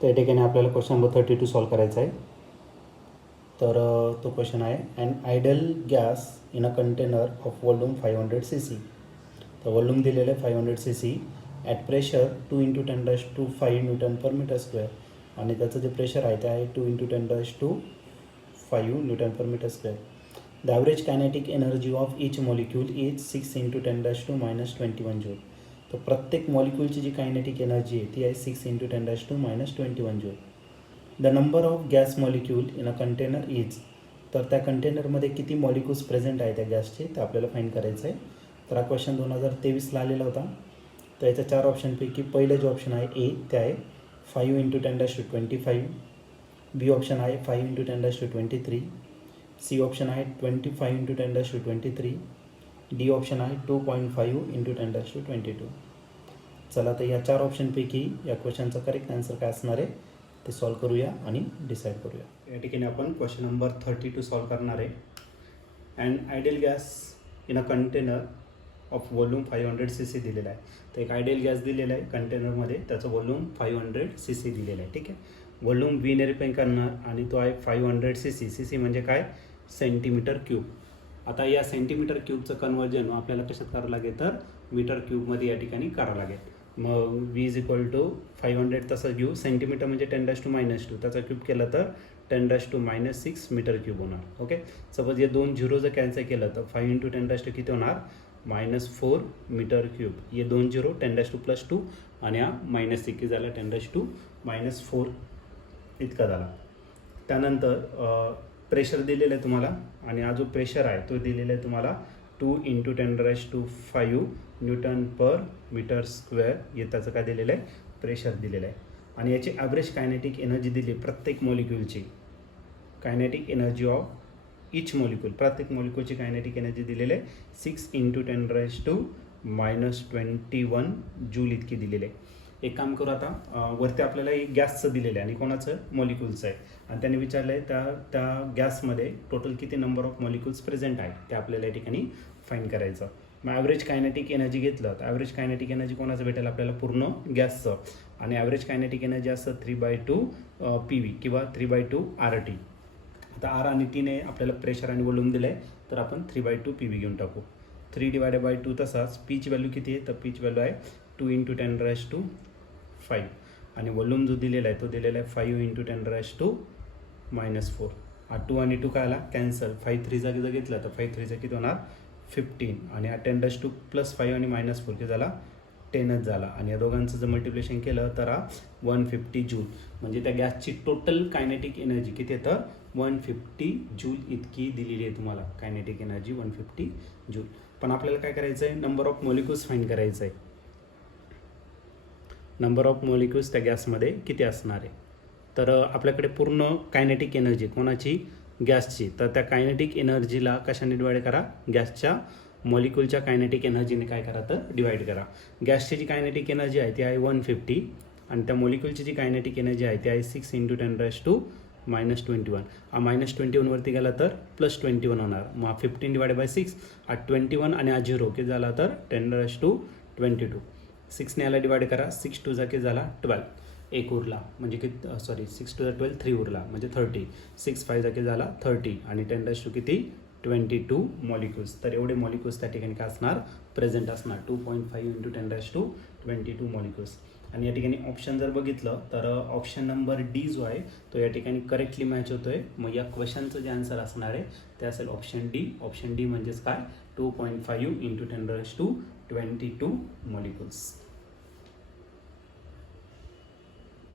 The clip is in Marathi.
त्या ठिकाणी आपल्याला क्वेश्चन नंबर 32 सॉल्व करायचा आहे. तर तो क्वेश्चन आहे an ideal gas in a container of volume 500 cc. तर वॉल्यूम दिलेलं आहे 500 cc at pressure 2 × 10⁵ newton per metre square. आणि त्याचं जे प्रेशर आहे ते आहे 2 × 10⁵ newton per metre square. The average kinetic energy of each molecule is 6 × 10⁻⁻21 joule. तर प्रत्येक मॉलिक्यूलची जी कायनेटिक एनर्जी आहे ती आहे 6 × 10⁻⁻21 joule. The number of gas molecule in a container is. तर त्या कंटेनरमध्ये किती मॉलिक्यूल्स प्रेझेंट आहे त्या गॅसचे ते आपल्याला फाईंड करायचं आहे. तर हा क्वेश्चन 2023ला आलेला होता. तर याच्या 4 ऑप्शनपैकी पहिले जे ऑप्शन आहे ए ते आहे 5 × 10⁻25. बी ऑप्शन आहे 5 × 10⁻23. सी ऑप्शन आहे 25 × 10⁻23. डी ऑप्शन आहे 2.5 × 10⁻22. चला तर या 4 ऑप्शनपैकी या क्वेश्चनचा करेक्ट आन्सर काय असणार आहे ते सॉल्व करूया आणि डिसाईड करूया. या ठिकाणी आपण क्वेश्चन नंबर 32 सॉल्व करणार आहे. And ideal gas in a container of volume 500 cc दिलेला आहे. तर एक आयडियल गॅस दिलेला आहे कंटेनरमध्ये, त्याचं वॉल्यूम 500 cc दिलेलं आहे. ठीक आहे, वॉल्यूम वी निरूपण करणार आणि तो आहे 500 cc. cc म्हणजे काय, सेंटीमीटर क्यूब. आता या सेंटीमीटर क्यूबचं कन्वर्जन आपल्याला कशात करावं लागेल तर मीटर क्यूबमध्ये या ठिकाणी करावं लागेल. मग v इज इक्वल टू 500 तसं घेऊ, सेंटीमीटर म्हणजे 10⁻⁻2 त्याचा क्यूब केलं तर 10⁻⁻6 मीटर क्यूब होणार. ओके, सपोज हे 2 झिरो जर कॅन्सल केलं तर 5 × 10⁻⁻ किती होणार, -4 मीटर क्यूब. हे 2 झिरो 10⁻2 आणि हा -6 किती झाला 10⁻⁻4 इतका झाला. त्यानंतर प्रेशर दिलेलं आहे तुम्हाला आणि हा जो प्रेशर आहे तो दिलेला आहे तुम्हाला 2 × 10⁻5 न्यूटन पर मीटर स्क्वेअर. हे त्याचं काय दिलेलं आहे, प्रेशर दिलेलं आहे. आणि याची ॲव्हरेज कायनेटिक एनर्जी दिली प्रत्येक मॉलिक्यूलची. Kinetic energy of each molecule, प्रत्येक मॉलिक्यूलची कायनेटिक एनर्जी दिलेली आहे 6 × 10⁻⁻21 जूल इतकी दिलेली आहे. एक काम करू आता, वरती आपल्याला एक गॅसचं दिलेलं आहे आणि कोणाचं, मॉलिक्यूलचं आहे. आणि त्यांनी विचारलं आहे त्या गॅसमध्ये टोटल किती नंबर ऑफ मॉलिक्यूल्स प्रेझेंट आहे ते आपल्याला या ठिकाणी फाईंड करायचं. मग ॲव्हरेज कायनेटिक एनर्जी घेतलं तर ॲव्हरेज कायनेटिक एनर्जी कोणाचं भेटेल आपल्याला, पूर्ण गॅसचं. आणि ॲव्हरेज कायनेटिक एनर्जी असतं 3/2 PV किंवा 3/2 RT. आता R आणि T ने आपल्याला प्रेशर आणि वॉल्यूम दिलं आहे तर आपण 3/2 PV घेऊन टाकू. 3/2 तसाच पीची व्हॅल्यू किती आहे तर पीची व्हॅल्यू आहे 2 × 10⁻5 आणि वॉल्यूम जो दिलेला आहे तो दिलेला आहे 5 × 10⁻⁻4. हा 2 आणि 2 काय आला कॅन्सल, 5 3 जा जर घेतलं तर 5 3 किती होणार 15 आणि हा 10⁻2 +5 आणि -4 किती झाला 10च झाला. आणि या दोघांचं जर मल्टिप्लिकेशन केलं तर हा 150 जूल. म्हणजे त्या गॅसची टोटल कायनेटिक एनर्जी किती येतं 150 जूल इतकी दिलेली आहे तुम्हाला. Kinetic energy 150 joule. पण आपल्याला काय करायचं आहे, नंबर ऑफ मॉलिक्यूल्स फाईंड करायचं आहे. नंबर ऑफ मॉलिक्यूल्स त्या गॅसमध्ये किती असणार आहे. तर आपल्याकडे पूर्ण कायनेटिक एनर्जी कोणाची, गॅसची. तर त्या कायनेटिक एनर्जीला कशाने डिवाईड करा, गॅसच्या मॉलिक्यूलच्या कायनेटिक एनर्जीने काय करा तर डिवाईड करा. गॅसची जी कायनेटिक एनर्जी आहे ती आहे 150 आणि त्या मॉलिक्यूलची जी कायनेटिक एनर्जी आहे ती आहे 6 × 10⁻⁻21. हा -21 वरती गेला तर +21 होणार. मग 15/6 हा 21 आणि हा 0 किती झाला तर 10⁻22. 6ने याला डिवाईड करा, 6 2 किती झाला 12, एक उरला म्हणजे किती 6 2 12 3 उरला म्हणजे 30. 6 5 किती झाला 30 आणि 10⁻2 किती 22 मॉलिक्यूल्स. तर एवढे मॉलिक्यूल्स त्या ठिकाणी काय असणार, प्रेझेंट असणार. 2.5 × 10⁻22 मॉलिक्यूल्स. आणि या ठिकाणी ऑप्शन जर बघितलं तर ऑप्शन नंबर डी जो आहे तो या ठिकाणी करेक्टली मॅच होतोय. मग या क्वेश्चनचं जे आन्सर असणार आहे ते असेल ऑप्शन डी. ऑप्शन डी म्हणजेच काय 2.5 × 10⁻22 मॉलिक्यूल्स.